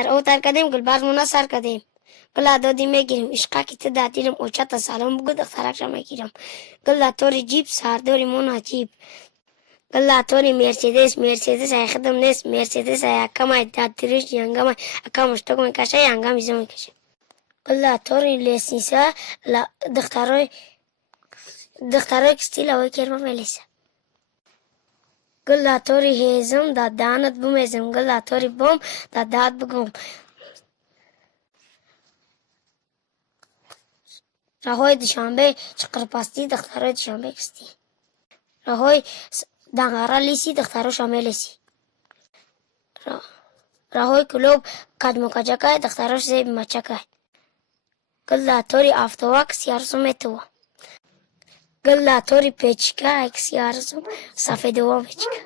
اوتر کردیم گل برمونا سر کردیم گل دادی میگیریم عشقا کی تدا دیرم اوچتا سلام بگو دخترک میگیرم گل توری جیب سرداری مونا جیب گل توری مرسیدس ای خدم نیست مرسیدس ای کمای دادریش ینگام اکامش تو میکشه ینگام میزه میکشه گل توری لیسنسا دخترای کستیل اوی کرما ملیسا گل توری هیزم دا دانت بمیزم گل توری بوم دا داد بگم راهوی دوشنبه چقدر پاستی دخترای دوشنبه کستی راهوی دنگارا لیسی دخترای شامه لیسی راهوی کلوب کدمو کجاکای دخترای زیب مچکای گل توری آفتوا کسیارسوم تو گل توری پیچکا کسیارسوم سفیدوا پیچکا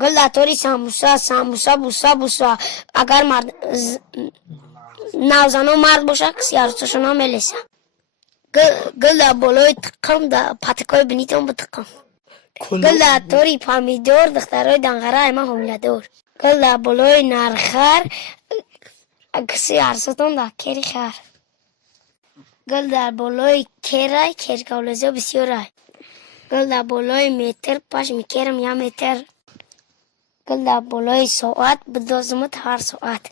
گل توری ساموسا بوسا اگر مرد نوزانو مرد باشه کسیارسوشونا ملیسا گل بالای تقم دا پاتکای بنیتون بتقم گل توری پامیدور دخترای دنگره ایما همیلدور گل بالای نرخر کسی عرصتون دا کری خر گل بالای کرای کرکولزو بسیارای گل بالای متر پاش میکرم یا متر گل بالای ساعت بدازمت هر ساعت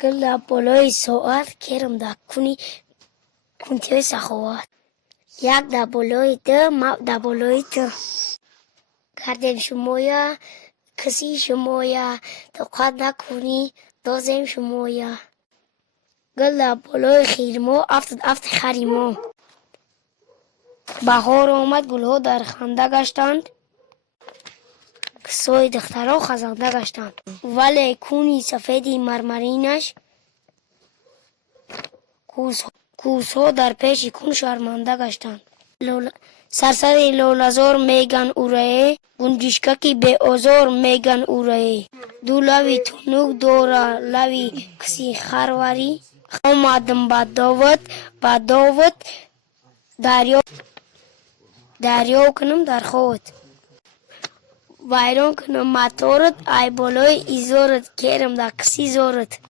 گل بالای ساعت کرم دا کنتیوی سخوات یک دا بالای ده ما دا بالای ده کردیم شمایا کسی شمایا توقعات نکنی دازیم شمایا گل دا بالای خیرمو افت خریمو بهار آمد گلها در خنده گشتند کسای دخترها خزنده گشتند ولی کونی سفیدی مرمرینش کوسها در پیش کون شرمنده گشتند سرسری لولازور میگن اوره گنجشککی به ازور میگن اوره دو لوی تنوک دورا لوی کسی خروری آمدم با داوت دریا کنم در خود ویران کنم مطورت ای بالای ایزورت کرم در کسی زورت